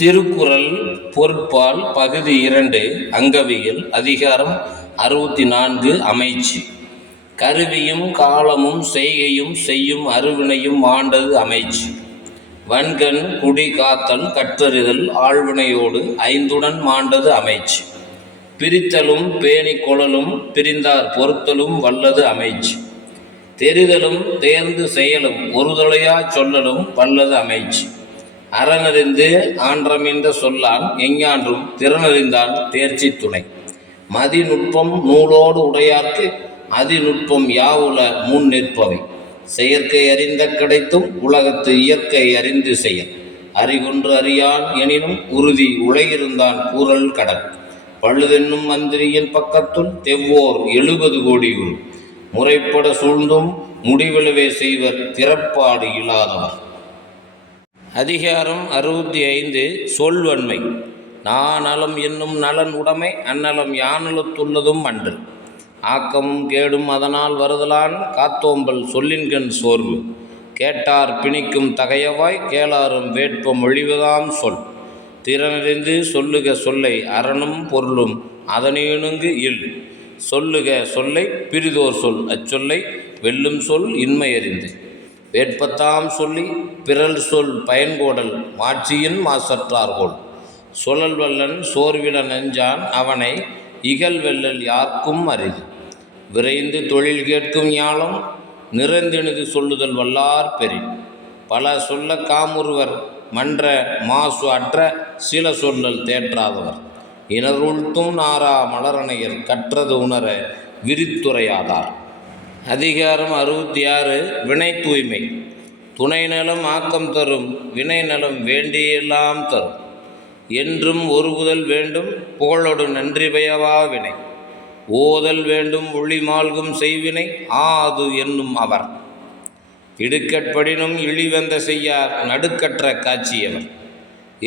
திருக்குறள் பொருட்பால் பகுதி 2 அங்கவியல் அதிகாரம் 64 அமைச்சு. கருவியும் காலமும் செய்கையும் செய்யும் அருவினையும் ஆண்டது அமைச்சு. வன்கண் குடி காத்தல் கற்றறிதல் ஆழ்வினையோடு ஐந்துடன் மாண்டது அமைச்சு. பிரித்தலும் பேணி கொளலும் பிரிந்தார் பொறுத்தலும் வல்லது அமைச்சு. தெரிதலும் தேர்ந்து செயலும் ஒருதலையா சொல்லலும் வல்லது அமைச்சு. அறனறிந்து ஆன்றமின்ற சொல்லான் எஞ்ஞான்றும் திறனறிந்தான் தேர்ச்சி துணை. மதிநுட்பம் நூலோடு உடையார்க்கு அதிநுட்பம் யாவுல முன் நிற்பவை. செயற்கை அறிந்த கிடைத்தும் உலகத்து இயற்கை அறிந்து செயல். அறிகுன்று அறியான் எனினும் உறுதி உலகிருந்தான் கூறல் கடல். பழுதென்னும் மந்திரியின் பக்கத்துள் தெவ்வோர் 70 கோடி உரு. முறைப்பட சூழ்ந்தும் முடிவிலவே செய்வர் திறப்பாடு இல்லாதவர். அதிகாரம் 65 சொல்வன்மை. நாநலம் என்னும் நலன் உடைமை அந்நலம் யானலத்துள்ளதும் அன்று. ஆக்கமும் கேடும் அதனால் வருதலான் காத்தோம்பல் சொல்லின்கண் சோர்வு. கேட்டார் பிணிக்கும் தகையவாய் கேளாரும் வேட்பம் ஒழிவதாம் சொல். திறனறிந்து சொல்லுக சொல்லை அறனும் பொருளும் அதனேனுங்கு இல். சொல்லுக சொல்லை பிரிதோர் சொல் அச்சொல்லை வெல்லும் சொல் இன்மை அறிந்து. வேட்பத்தாம் சொல்லி பிறல் சொல் பயன்கோடல் மாட்சியின் மாசற்றார்கோள். சொலல் வல்லன் சோர்விட நெஞ்சான் அவனை இகழ்வெல்லல் யார்க்கும் அரிது. விரைந்து தொழில் கேட்கும் ஞாலம் நிறைந்தெனிது சொல்லுதல் வல்லார் பெறின். பல சொல்ல காமுறுவர் மன்ற மாசு அற்ற சில சொல்லல் தேற்றாதவர். இனருள்த்தும் நாரா மலரணையர் கற்றது உணர விரித்துரையாதார். அதிகாரம் 66 வினை தூய்மை. துணை நலம் ஆக்கம் தரும் வினை நலம் வேண்டியெல்லாம் தரும். என்றும் ஒருகுதல் வேண்டும் புகழொடு நன்றி பயவா வினை. ஓதல் வேண்டும் ஒளி மால்கும் செய்வினை ஆது என்னும் அவர். இடுக்கட்படினும் இழிவந்த செய்யார் நடுக்கற்ற காட்சியவர்.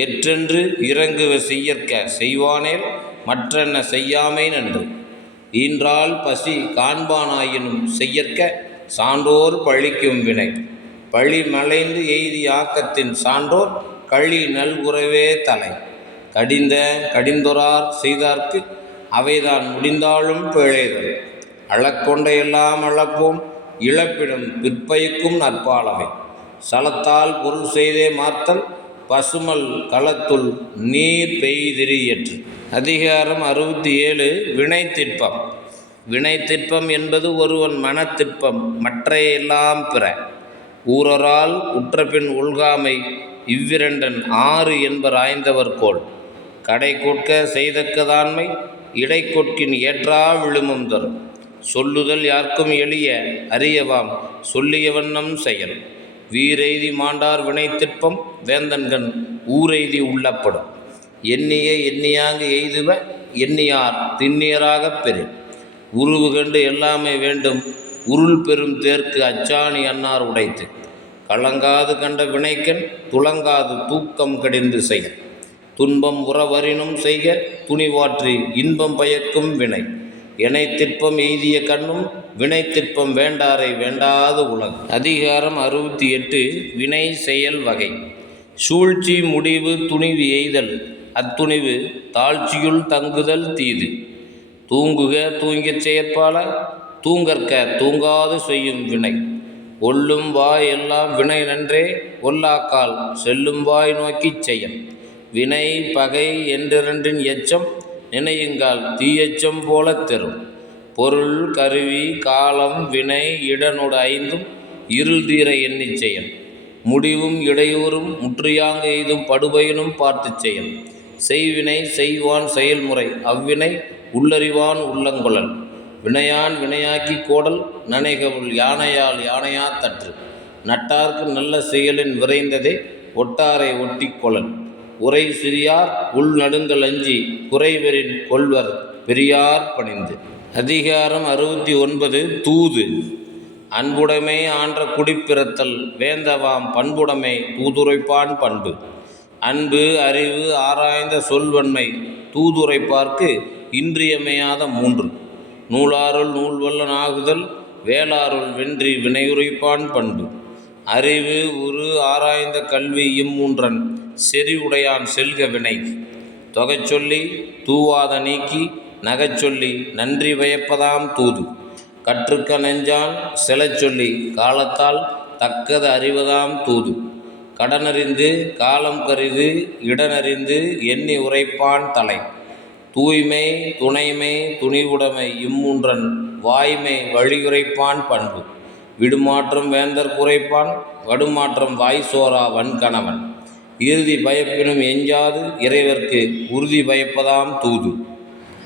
எற்றென்று இறங்குவ செய்யற்க செய்வானேல் மற்றென்ன செய்யாமை நன்று. ஈன்றால் பசி காண்பானாயினும் செய்யற்க சான்றோர் பழிக்கும் வினை. பழி மலைந்து எய்தி ஆக்கத்தின் சான்றோர் களி நல்குறவே தலை. கடிந்தொரார் செய்தார்க்கு அவைதான் முடிந்தாலும் பிழைதல். அளக்கொண்ட எல்லாம் அளப்போம் இழப்பிடும் பிற்பயக்கும் நற்பாலவை. சலத்தால் பொருள் செய்தே மாத்தல் பசுமல் களத்துள் நீர் பெய்திரியற்று. அதிகாரம் 67 வினைத்திற்பம். வினைத்திற்பம் என்பது ஒருவன் மனத்திற்பம் மற்றைய எல்லாம் பிற. ஊரரால் உற்றபின் உள்காமை இவ்விரண்டன் 6 என்பர் ஆய்ந்தவர் கோள். கடை கொட்க செய்தக்கதாண்மை இடை கொட்கின் ஏற்றா விழுமம் தரும். சொல்லுதல் யார்க்கும் எளிய அறியவாம் சொல்லிய வண்ணம் செயல். வீரெய்தி மாண்டார் வினைத்திற்பம் வேந்தன்கண் ஊரெய்தி உள்ளப்படும். எண்ணிய எண்ணியாங்கு எய்துவ எண்ணியார் திண்ணியராகப் பெறு. உருவு கண்டு எல்லாமே வேண்டும் உருள் பெரும் தேர்க்கு அச்சாணி அன்னார் உடைத்து. கலங்காது கண்ட வினைக்கண் துளங்காது தூக்கம் கடிந்து செய்ய. துன்பம் உறவரினும் செய்க துணிவாற்றி இன்பம் பயக்கும் வினை. இணைத்திற்பம் எய்திய கண்ணும் வினைத்திற்பம் வேண்டாரை வேண்டாது உலகு. அதிகாரம் 68 வினை செயல் வகை. சூழ்ச்சி முடிவு துணிவு எய்தல் அத்துணிவு தாழ்ச்சியுள் தங்குதல் தீது. தூங்குக தூங்கிச் செயற்பால தூங்கற்க தூங்காது செய்யும் வினை. ஒல்லும் வாய் எல்லாம் வினை நன்றே ஒல்லாக்கால் செல்லும் வாய் நோக்கிச் செயல். வினை பகை என்றிரண்டின் எச்சம் நினையுங்கால் தீயச்சம் போலத் தெரும். பொருள் கருவி காலம் வினை இடனோடு ஐந்தும் இருள் தீர எண்ணிச் செயல். முடிவும் இடையூறும் முற்றியாங்க எய்தும் படுபயனும் பார்த்துச் செயல். செய்வினை செய்வான் செயல்முறை அவ்வினை உள்ளறிவான் உள்ளங்கொளல். வினையான் வினையாக்கி கோடல் நனைகவுள் யானையால் யானையா தற்று. நட்டார்க்கு நல்ல செயலின் விரைந்ததே ஒட்டாரை ஒட்டி கொளல். உரை சிறியார் உள் நடுங்கல் அஞ்சி குறைவரின் கொள்வர் பெரியார் பணிந்து. அதிகாரம் 69 தூது. அன்புடைமை ஆன்ற குடிப்பிறத்தல் வேந்தவாம் பண்புடைமை தூதுரைப்பான் பண்பு. அன்பு அறிவு ஆராய்ந்த சொல்வன்மை தூதுரைப்பார்க்கு இன்றியமையாத 3. நூலாருள் நூல்வல்லன் ஆகுதல் வேளாருள் வென்றி வினையுரைப்பான் பண்பு. அறிவு உரு ஆராய்ந்த கல்வி இம்மூன்றன் செறிவுடையான் செல்க வினை. தொகை சொல்லி தூவாத நீக்கி நகைச்சொல்லி நன்றி பயப்பதாம் தூது. கற்றுக்க நெஞ்சான் செலச்சொல்லி காலத்தால் தக்கது அறிவதாம் தூது. கடனறிந்து காலம் கருது இடனறிந்து எண்ணி உரைப்பான் தலை. தூய்மை துணைமை துணிவுடைமை இம்மூன்றன் வாய்மை வழியுரைப்பான் பண்பு. விடுமாற்றம் வேந்தர் குறைப்பான் வடுமாற்றம் வாய்சோரா வன்கணவன். இறுதி பயப்பினும் எஞ்சாது இறைவர்க்கு உறுதி பயப்பதாம் தூது.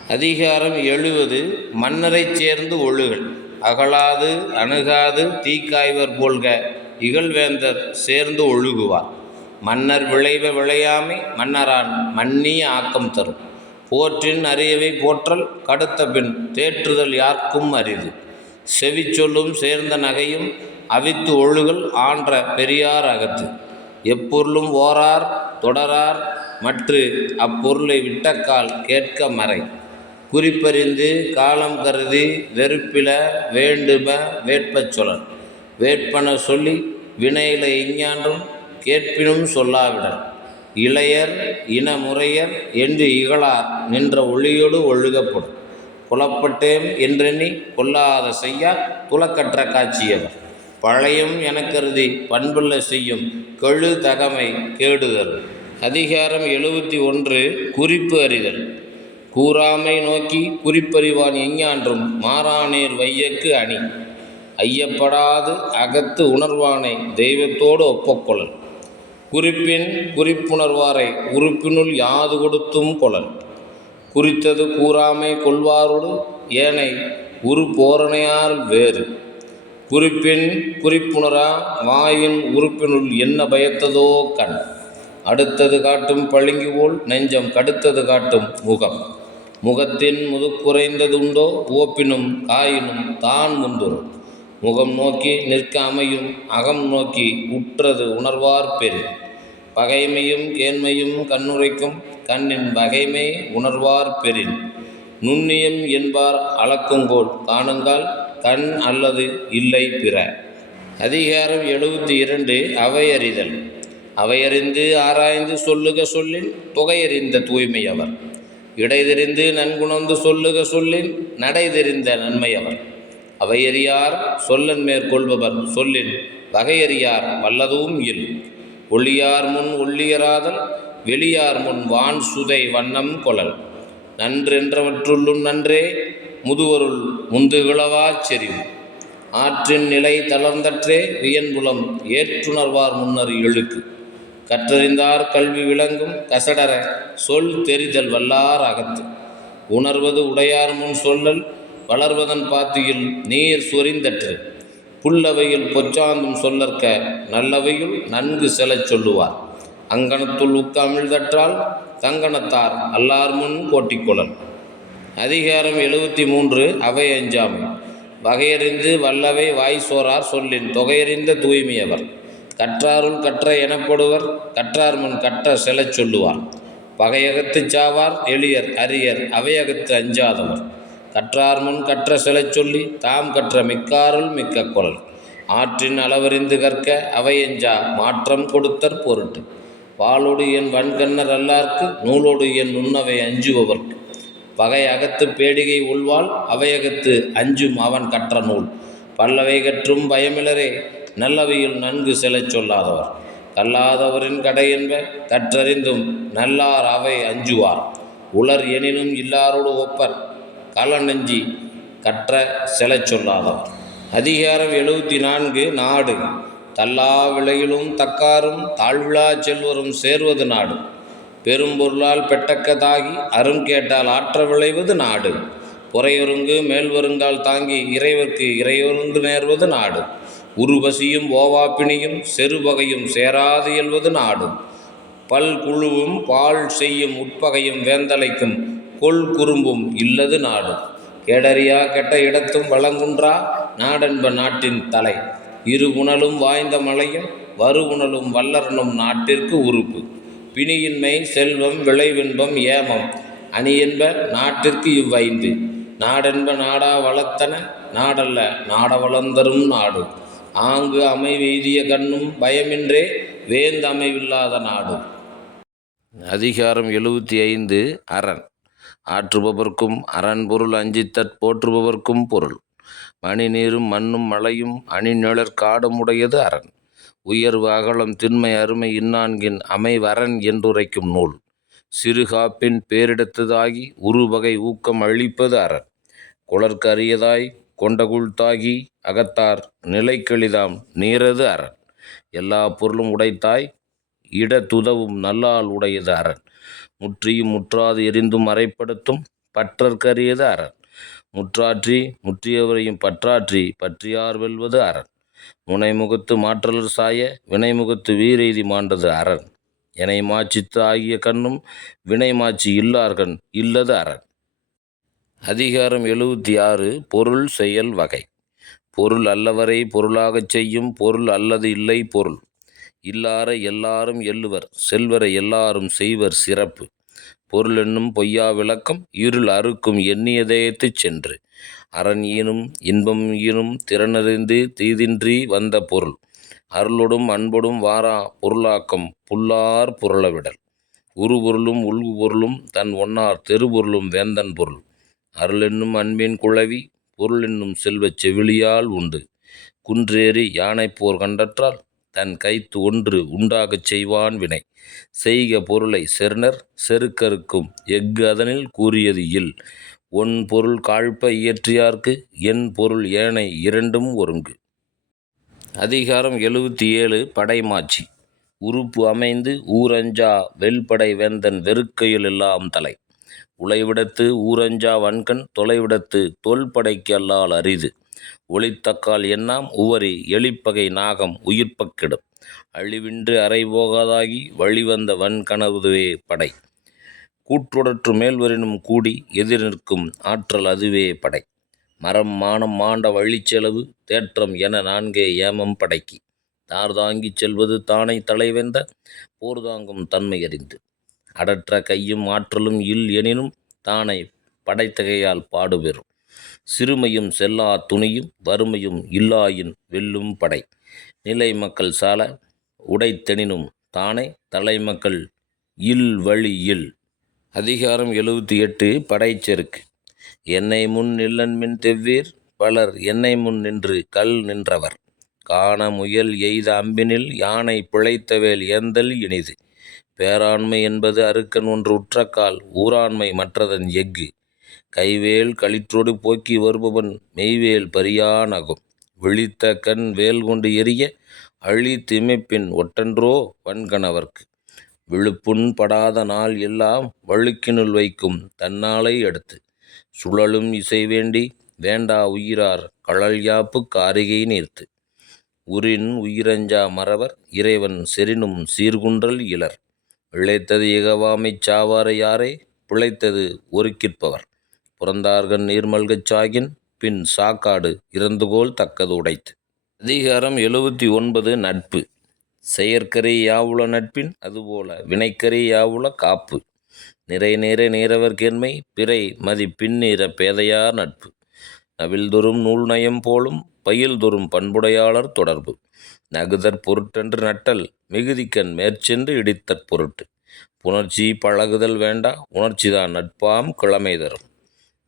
அதிகாரம் 70. மன்னரைச் சேர்ந்து ஒழுகல். அகலாது அணுகாது தீக்காய்வர் போல்க இகழ்வேந்தர் சேர்ந்து ஒழுகுவார். மன்னர் விளைவ விளையாமை மன்னரான் மன்னிய ஆக்கம் தரும். போற்றின் அரியவை போற்றல் கடுத்த பின் தேற்றுதல் யார்க்கும் அரிது. செவிச்சொல்லும் சேர்ந்த நகையும் அவித்து ஒழுகல் ஆன்ற பெரியார் அகத்து. எப்பொருளும் ஓரார் தொடரார் மற்று அப்பொருளை விட்டக்கால் கேட்க மறை. குறிப்பறிந்து காலம் கருதி வெறுப்பில வேண்டும வேட்பச் சொலல். வேட்பன சொல்லி வினையில இஞ்ஞான்றும் கேட்பினும் சொல்லாவிடல். இளையர் இனமுறையர் என்று இகழார் நின்ற ஒளியோடு ஒழுகப்படும். புலப்பட்டேம் என்றெண்ணி கொல்லாத செய்யார் துலக்கற்ற காட்சியவர். பழையும் எனக்கருதி பண்புள்ள செய்யும் கெழு தகமை கேடுதல். அதிகாரம் 71. குறிப்பு அறிதல். கூறாமை நோக்கி குறிப்பறிவான் எஞ்ஞான்றும் மாறானேர் வையக்கு அணி. ஐயப்படாது அகத்து உணர்வானை தெய்வத்தோடு ஒப்பக்கொள்ளல். குறிப்பின் குறிப்புணர்வாரை உறுப்பினுள் யாது கொடுத்தும் கொள்ளல். குறித்தது கூறாமை கொள்வாரோடு ஏனை உரு போரணையார் வேறு. குறிப்பின் குறிப்புணரா வாயின் உறுப்பினுள் என்ன பயத்ததோ கண். அடுத்தது காட்டும் பளிங்கு போல் நெஞ்சம் கடுத்தது காட்டும் முகம். முகத்தின் முதுக்குறைந்ததுண்டோ ஓப்பினும் காயினும் தான் முந்துரும். முகம் நோக்கி நிற்க அமையும் அகம் நோக்கி உற்றது உணர்வார் பெரு. பகைமையும் கேண்மையும் கண்ணுரைக்கும் கண்ணின் வகைமை உணர்வார் பெறின். நுண்ணியம் என்பார் அளக்குங்கோல் காணுங்கால் கண் அல்லது இல்லை பிற. அதிகாரம் 72. அவையறிதல். அவையறிந்து ஆராய்ந்து சொல்லுக சொல்லின் தொகையறிந்த தூய்மை அவர். இடைதெறிந்து நன்குணர்ந்து சொல்லுக சொல்லின் நடைதெறிந்த நன்மை அவர். அவையறியார் சொல்லன் மேற்கொள்பவர் சொல்லின் வகையறியார் வல்லதும் இல். ஒளியார் முன் ஒள்ளியராதல் வெளியார் முன் வான் சுதை வண்ணம் கொளல். நன்றென்றவற்றுள்ளும் நன்றே முதுவருள் முந்துகிழவாச் செறிவு. ஆற்றின் நிலை தளர்ந்தற்றே வியன்புலம் ஏற்றுணர்வார் முன்னர் எழுக்கு. கற்றறிந்தார் கல்வி விளங்கும் கசடர சொல் தெரிதல் வல்லார் அகத்து. உணர்வது உடையார் முன் சொல்லல் வளர்வதன் பாத்தியில் நீர் சொரிந்தற்று. புல்லவையில் பொச்சாந்தும் சொல்லற்க நல்லவையுள் நன்கு செலச் சொல்லுவார். அங்கனத்துள் உக்கமிழ்தற்றால் தங்கணத்தார் அல்லார் முன் கோட்டிக்கொள்ளல். அதிகாரம் 73. அவை அஞ்சாமை. வகையறிந்து வல்லவை வாய்சோரார் சொல்லின் தொகையறிந்த தூய்மையவர். கற்றாருள் கற்ற எனப்படுவர் கற்றார் முன் கற்ற செலச் சொல்லுவார். பகையகத்துச் சாவார் எளியர் அரியர் அவையகத்து அஞ்சாதவர். கற்றார் முன் கற்ற செலச் சொல்லி தாம் கற்ற மிக்காருள் மிக்க கொளல். ஆற்றின் அளவறிந்து கற்க அவையஞ்சா மாற்றம் கொடுத்தற் பொருட்டு. வாளொடு என் வன்கண்ணர் அல்லார்க்கு நூலோடு என் நுண்ணவை அஞ்சுபவர்க்கு. பகை அகத்து பேடிகை உள்வாள் அவையகத்து அஞ்சும் அவன் கற்ற நூல். பல்லவை கற்றும் பயமிலரே நல்லவையில் நன்கு செலச் சொல்லாதவர். கல்லாதவரின் கடை என்ப கற்றறிந்தும் நல்லார் அவை அஞ்சுவார். உலர் எனினும் இல்லாரோடு ஒப்பர் களநெஞ்சி கற்ற செலச் சொல்லாதவர். அதிகாரம் 74. நாடு. தல்லா விலையிலும் தக்காரும் தாழ்விழா செல்வரும் சேர்வது நாடு. பெரும்பொருளால் பெட்டக்கதாகி அரும் கேட்டால் ஆற்ற விளைவது நாடு. புறையொருங்கு மேல்வருங்கால் தாங்கி இறைவர்க்கு இறையொருங்கு நேர்வது நாடு. உருவசியும் ஓவாப்பிணியும் செருவகையும் சேராது இயல்வது நாடு. பல் குழுவும் பால் செய்யும் உட்பகையும் வேந்தலைக்கும் கொள் குறும்பும் இல்லது நாடு. கேடறியா கெட்ட இடத்தும் வளங்குன்றா நாடென்ப நாட்டின் தலை. இரு உணலும் வாய்ந்த மலையும் வரு உணலும் வல்லரனும் நாட்டிற்கு உறுப்பு. பிணியின்மை செல்வம் விளைவின்பம் ஏமம் அணியென்ப நாட்டிற்கு இவ்வைந்து. நாடென்ப நாடா வளத்தன நாடல்ல நாட வளர்ந்தரும் நாடு. ஆங்கு அமைவெய்திய கண்ணும் பயமின்றே வேந்த அமைவில்லாத நாடு. அதிகாரம் 75 அரண். ஆற்றுபவர்க்கும் அரண் பொருள் அஞ்சித்தற் போற்றுபவர்க்கும் பொருள். மணி நீரும் மண்ணும் மலையும் அணிநிழற் காடும் உடையது அரண். உயர்வு அகலம் திண்மை அருமை இந்நான்கின் அமைவரண் என்றுரைக்கும் நூல். சிறுகாப்பின் பேரிடத்ததாகி உருவகை ஊக்கம் அளிப்பது அரண். குளர்க்கு அரியதாய் கொண்டகுழ்த்தாகி அகத்தார் நிலைக்கெளிதாம் நீரது அரண். எல்லா பொருளும் உடைத்தாய் இடத்துதவும் நல்லால் உடையது அரண். முற்றியும் முற்றாது எரிந்தும் மறைப்படுத்தும் பற்றற்கரியது அரண். முற்றாற்றி முற்றியவரையும் பற்றாற்றி பற்றியார் வெல்வது அரண். முனைமுகத்து மாற்றலர் சாய வினைமுகத்து வீரெய்தி மாண்டது அரண். எனை மாச்சித்து ஆகிய கண்ணும் வினை மாச்சி இல்லார்கண் இல்லது அரண். அதிகாரம் 76 பொருள் செயல் வகை. பொருள் அல்லவரை பொருளாகச் செய்யும் பொருள் அல்லது இல்லை பொருள். இல்லார எல்லாரும் எள்ளுவர் செல்வரை எல்லாரும் செய்வர் சிறப்பு. பொருள் என்னும் பொய்யா விளக்கம் இருள் அறுக்கும் எண்ணியதேத்துச் சென்று. அரண் ஈனும் இன்பம் ஈனும் திறனறிந்து தீதின்றி வந்த பொருள். அருளொடும் அன்பொடும் வாரா பொருளாக்கம் புல்லார் புரளவிடல். உருபொருளும் உள்கு பொருளும் தன் ஒன்னார் தெருபொருளும் வேந்தன் பொருள். அருள் என்னும் அன்பின் குழவி பொருள் என்னும் செல்வச் செவிலியால் உண்டு. குன்றேறி யானைப்போர் கண்டற்றால் தன் கைத்து ஒன்று உண்டாகச் செய்வான் வினை. செய்க பொருளை செருணர் செருக்கறுக்கும் எஃகு அதனில் கூறியது இல். ஒன் பொருள் காழ்ப்ப இயற்றியார்க்கு என் பொருள் ஏனை இரண்டும் ஒருங்கு. அதிகாரம் 77 படைமாட்சி. உறுப்பு அமைந்து ஊரஞ்சா வெல்படை வேந்தன் வெறுக்கையில் எல்லாம் தலை. உளைவிடத்து ஊரஞ்சா வன்கண் தொலைவிடத்து தொல்படைக்கு அல்லால் அரிது. ஒளித்தக்கால் எண்ணாம் உவரி எலிப்பகை நாகம் உயிர்ப்பக் கெடும். அழிவின்றி அறைபோகாதாகி வழிவந்த வன்கனவுதுவே படை. கூற்றுடற்று மேல்வரினும் கூடி எதிர் நிற்கும் ஆற்றல் அதுவே படை. மரம் மானம் மாண்ட வழிச்செலவு தேற்றம் என நான்கே ஏமம் படைக்கு. தார்தாங்கிச் செல்வது தானை தலைவெந்த போர்தாங்கும் தன்மை அறிந்து. அடற்ற கையும் ஆற்றலும் இல் எனினும் தானை படைத்தகையால் பாடுபெறும். சிறுமையும் செல்லா துணியும் வறுமையும் இல்லாயின் வெல்லும் படை. நிலை மக்கள் சால உடைத்தெனினும் தானே தலைமக்கள் இல் வழி இல். அதிகாரம் 78 படைச்செருக்கு. என்னை முன் நில்லன்மின் தெவ்வீர் பலர் என்னை முன் நின்று கல் நின்றவர். காண முயல் எய்த அம்பினில் யானை பிழைத்தவேல் ஏந்தல் இனிது. பேராண்மை என்பது அருக்கன் ஒன்று உற்றக்கால் ஊராண்மை மற்றதன் எஃகு. கைவேல் களிற்றொடு போக்கி வருபவன் மெய்வேல் பரியானகும். விழித்த கண் வேல் கொண்டு எரிய அழித்து இமைப்பின் ஒட்டன்றோ வன்கணவர்க்கு. விழுப்புண் படாத நாள் எல்லாம் வழுக்கினுள் வைக்கும் தன்னாலை அடுத்து. சுழலும் இசை வேண்டி வேண்டா உயிரார் கழல் யாப்பு காரிகை நீர்த்து. உரின் உயிரஞ்சா மறவர் இறைவன் செறினும் சீர்குன்றல் இலர். இழைத்தது இகவாமைச் சாவார யாரே பிழைத்தது ஒருக்கிற்பவர். புறந்தார்கண் நீர்மல்கச் சாகின் பின் சாக்காடு இறந்துகோல் தக்கது உடைத்து. அதிகாரம் 79 நட்பு. செயற்கரை யாவுள நட்பின் அதுபோல வினைக்கரை யாவுள காப்பு. நிறை நேர நேரவர் கேண்மை பிறை மதி பின்னீர பேதையார் நட்பு. நவில்தொறும் நூல் நயம் போலும் பயில்தொறும் பண்புடையாளர் தொடர்பு. நகுதற் பொருட்டன்று நட்டல் மிகுதிக்கண் மேற்சென்று இடித்தற் பொருட்டு. புணர்ச்சி பழகுதல் வேண்டா உணர்ச்சிதான் நட்பாம் கிழமை தரும்.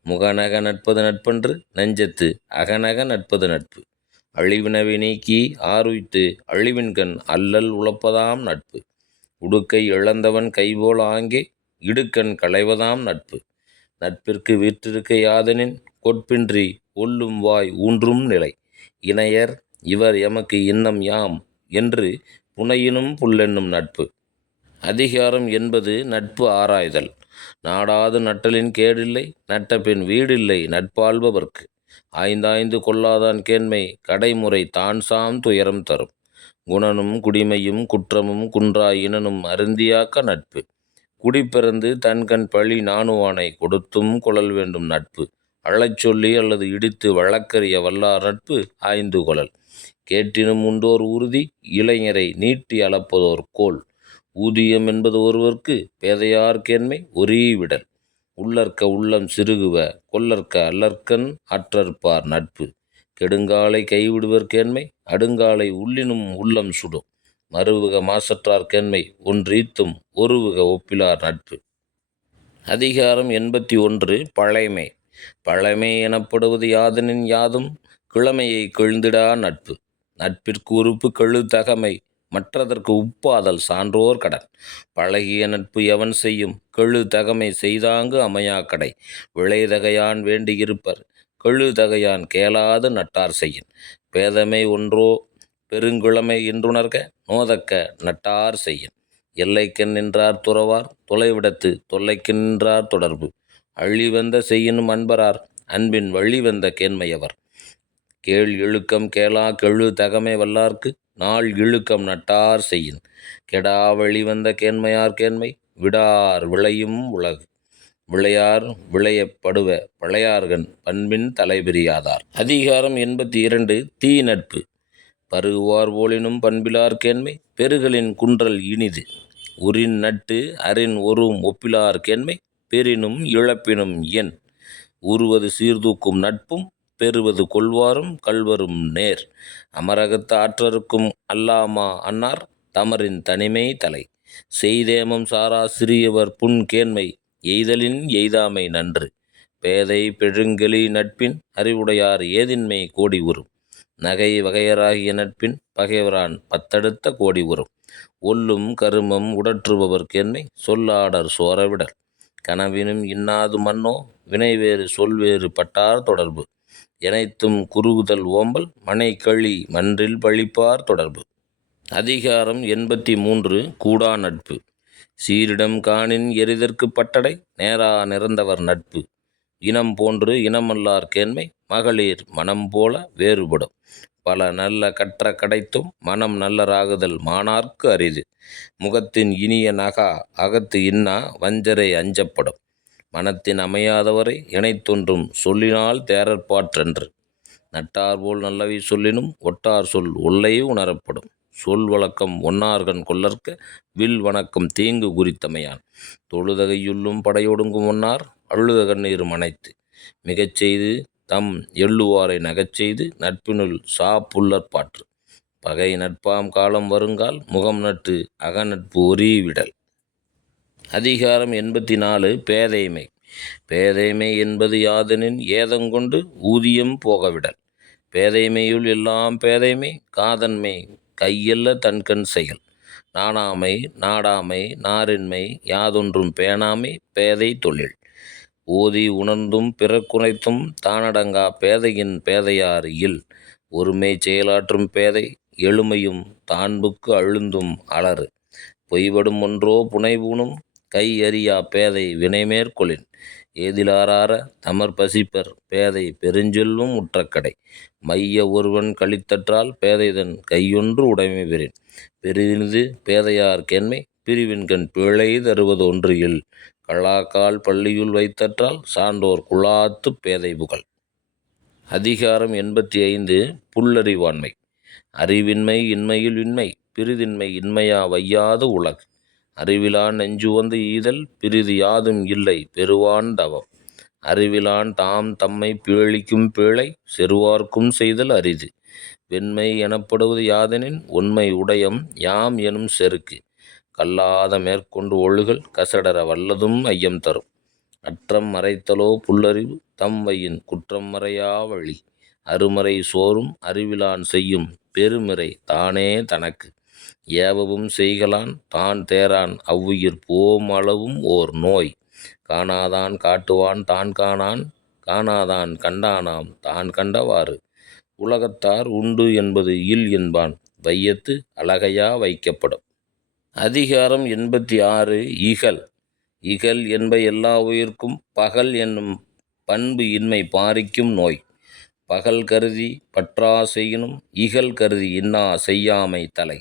முகநக நட்பது நட்பன்று நெஞ்சத்து அகநக நட்பது நட்பு. அழிவினவை நீக்கி ஆருய்த்து அழிவின்கண் அல்லல் உழப்பதாம் நட்பு. உடுக்கை இழந்தவன் கைபோல் ஆங்கே இடுக்கண் களைவதாம் நட்பு. நட்பிற்கு வீற்றிருக்க யாதெனின் கொட்பின்றி ஒல்லும் வாய் ஊன்றும் நிலை. இணையர் இவர் எமக்கு இன்னம் யாம் என்று புனையினும் புல்லென்னும் நட்பு. அதிகாரம் 80 நட்பு ஆராய்தல். நாடாது நட்டலின் கேடில்லை நட்டபின் வீடில்லை நட்பாள்பவர்க்கு. ஆய்ந்தாய்ந்து கொள்ளாதான் கேண்மை கடைமுறை தான்சாம் துயரம் தரும். குணனும் குடிமையும் குற்றமும் குன்றா இனனும் அருந்தியாக்க நட்பு. குடிப்பிறந்து தன்கண் பழி நாணுவானை கொடுத்தும் கொளல் வேண்டும் நட்பு. அழச்சொல்லி அல்லது இடித்து வழக்கறிய வல்லார் நட்பு ஆய்ந்து கொளல். கேட்டினும் உண்டோர் உறுதி இளைஞரை நீட்டி அளப்பதோர் கோல். ஊதியம் என்பது ஒருவர்க்கு பேதையார் கேண்மை ஒரீ விடல். உள்ளற்க உள்ளம் சிறுகுவ கொல்லற்க அல்லற்கண் அற்றற்பார் நட்பு. கெடுங்காலை கைவிடுவர் கேண்மை அடுங்காலை உள்ளினும் உள்ளம் சுடும். மறுவுக மாசற்றார் கேண்மை ஒன்றீத்தும் ஒருவுக ஒப்பிலார் நட்பு. அதிகாரம் 81. பழைமை. பழைமை எனப்படுவது யாதெனின் யாதும் கிழமையை கெழுந்திடா நட்பு. நட்பிற்கு உறுப்பு கெழு தகமை மற்றதற்கு உப்பாதல் சான்றோர் கடன். பழகிய நட்பு எவன் செய்யும் கெழு தகமை செய்தாங்கு அமையாக்கடை. விளைதகையான் வேண்டியிருப்பர் கெழுதகையான் கேளாது நட்டார் செய்யின். பேதமை ஒன்றோ பெருங்கிழமை என்றுணர்க நோதக்க நட்டார் செய்யின். எல்லைக்கண் நின்றார் துறவார் தொலைவிடத்து தொல்லைக்கண் நின்றார் தொடர்பு. அழிவந்த செய்யினும் அன்பரார் அன்பின் வழிவந்த கேண்மையவர். கேள் இழுக்கம் கேளா கெழு தகமை வல்லார்க்கு நாள் இழுக்கம் நட்டார் செய்யின். கெடா வழிவந்த கேண்மையார் கேண்மை விடார் விளையும் உலகு. விளையார் விளையப்படுவ பழையார்கண் பண்பின் தலைபிரியாதார். அதிகாரம் 82. தீ நட்பு. பருகுவார் போலினும் பண்பிலார் கேண்மை பெருகலின் குன்றல் இனிது. உரின் நட்டு அரின் ஒரும் ஒப்பிலார் கேண்மை பெரினும் இழப்பினும் என். உருவது சீர்தூக்கும் நட்பும் பெறுவது கொள்வாரும் கள்வரும் நேர். அமரகத்து ஆற்றருக்கும் அல்லாமா அன்னார் தமரின் தனிமை தலை. செய்தேமம் சாரா சிறியவர் புன் கேண்மை எய்தலின் எய்தாமை நன்று. பேதை பெருங்கெளி நட்பின் அறிவுடையார் ஏதின்மை கோடி உறும். நகை வகையராகிய நட்பின் பகைவரான் பத்தடுத்த கோடி உறும். ஒல்லும் கருமம் உடற்றுபவர் கேண்மை சொல்லாடர் சோரவிடல். கனவினும் இன்னாது மன்னோ வினைவேறு சொல்வேறு பட்டார் தொடர்பு. எனைத்தும் குறுகுதல் ஓம்பல் மனைக்களி மன்றில் பழிப்பார் தொடர்பு. அதிகாரம் 83. கூடா நட்பு. சீரிடம் காணின் எரிதற்கு பட்டடை நேரா நிறந்தவர் நட்பு. இனம் போன்று இனமல்லார் கேண்மை மகளிர் மனம் போல வேறுபடும். பல நல்ல கற்ற கடைத்தும் மனம் நல்லராகுதல் மாணார்க்கு அரிது. முகத்தின் இனிய நகா அகத்து இன்னா வஞ்சரை அஞ்சப்படும். மனத்தின் அமையாதவரை இணைத்தொன்றும் சொல்லினால் தேரற்பாற்றென்று. நட்டார்போல் நல்லவை சொல்லினும் ஒட்டார் சொல் ஒல்லை உணரப்படும். சொல் வழக்கம் ஒன்னார்கண் கொள்ளற்க வில் வணக்கம் தீங்கு குறித்தமையான். தொழுதகையுள்ளும் படையொடுங்கும் ஒன்னார் அழுத கண்ணீர் மனைத்து. மிகச் செய்து தம் எள்ளுவாரை நகச்செய்து நட்பினுள் சாப்புள்ளற்பாற்று. பகை நட்பாம் காலம் வருங்கால் முகம் நட்டு அகநட்பு ஒரீ விடல். அதிகாரம் 84. பேதைமை. பேதைமை என்பது யாதெனின் ஏதங்கொண்டு ஊதியம் போகவிடல். பேதைமையுள் எல்லாம் பேதைமை காதன்மை கையல்ல தன்கண் செயல். நாணாமை நாடாமை நாரின்மை யாதொன்றும் பேணாமை பேதை தொழில். ஓதி உணர்ந்தும் பிறர்க்குரைத்தும் தானடங்கா பேதையின் பேதையார் இல். ஒருமை செயலாற்றும் பேதை எழுமையும் தான்புக்கு அழுந்தும் அலறு. பொய்படும் ஒன்றோ புனைபூணும் கை அறியா பேதை வினைமேற்கொளின். ஏதிலாரார தமர் பசிப்பர் பேதை பெருஞ்செல்வம் உற்றக்கடை. மைய ஒருவன் கழித்தற்றால் பேதைதன் கையொன்று உடைமை பெறின். பெரிது பேதையார் கேண்மை பிரிவின்கண் பிழை தருவது ஒன்று இல். கள்ளாக்கால் பள்ளியுள் வைத்தற்றால் சான்றோர் குழாத்து பேதை புகழ். அதிகாரம் 85. புல்லறிவாண்மை. அறிவின்மை இன்மையில் இன்மை பிரிதின்மை இன்மையா வையாது உலகு. அறிவிலான் நெஞ்சுவந்து ஈதல் பிரிது யாதும் இல்லை பெறுவான் தவம். அறிவிலான் தாம் தம்மை பீழிக்கும் பீழை செறுவார்க்கும் செய்தல் அரிது. வெண்மை எனப்படுவது யாதெனின் உண்மை உடையம் யாம் எனும் செருக்கு. கல்லாத மேற்கொண்டு ஒழுகல் கசடர வல்லதும் ஐயம் தரும். அற்றம் மறைத்தலோ புல்லறிவு தம்வையின் குற்றம் மறையா வழி. அருமறை சோறும் அறிவிலான் செய்யும் பெருமிறை தானே தனக்கு. ஏவவும் செய்கலான் தான் தேரான் அவ்வுயிர் போம் அளவும் ஓர் நோய். காணாதான் காட்டுவான் தான் காணான் காணாதான் கண்டானாம் தான் கண்டவாறு. உலகத்தார் உண்டு என்பது இல் என்பான் வையத்து அழகையா வைக்கப்படும். அதிகாரம் 86. இகல். இகல் என்ப எல்லா உயிர்க்கும் பகல் என்னும் பண்பு இன்மை பாரிக்கும் நோய். பகல் கருதி பற்றா செய்யினும் இகல் கருதி இன்னா செய்யாமை தலை.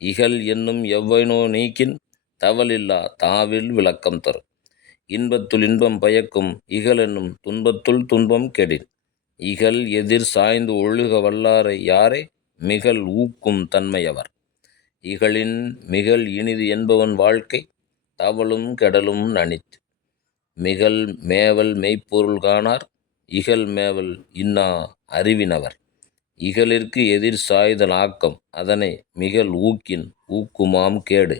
இகல் என்னும் எவ்வனோ நீக்கின் தவலில்லா தாவில் விளக்கம் தரும். இன்பத்துள் இன்பம் பயக்கும் இகல் என்னும் துன்பத்துள் துன்பம் கெடின். இகல் எதிர் சாய்ந்து ஒழுக வல்லாரை யாரே மிகல் ஊக்கும் தன்மையவர். இகலின் மிகல் இனிது என்பவன் வாழ்க்கை தவளும் கெடலும் நனித்து. மிகல் மேவல் மெய்ப்பொருள் காணார் இகல் மேவல் இன்னா அறிவினவர். இகலிற்கு எதிர் சாய்தல் ஆக்கம் அதனை மிகல் ஊக்கின் ஊக்குமாம் கேடு.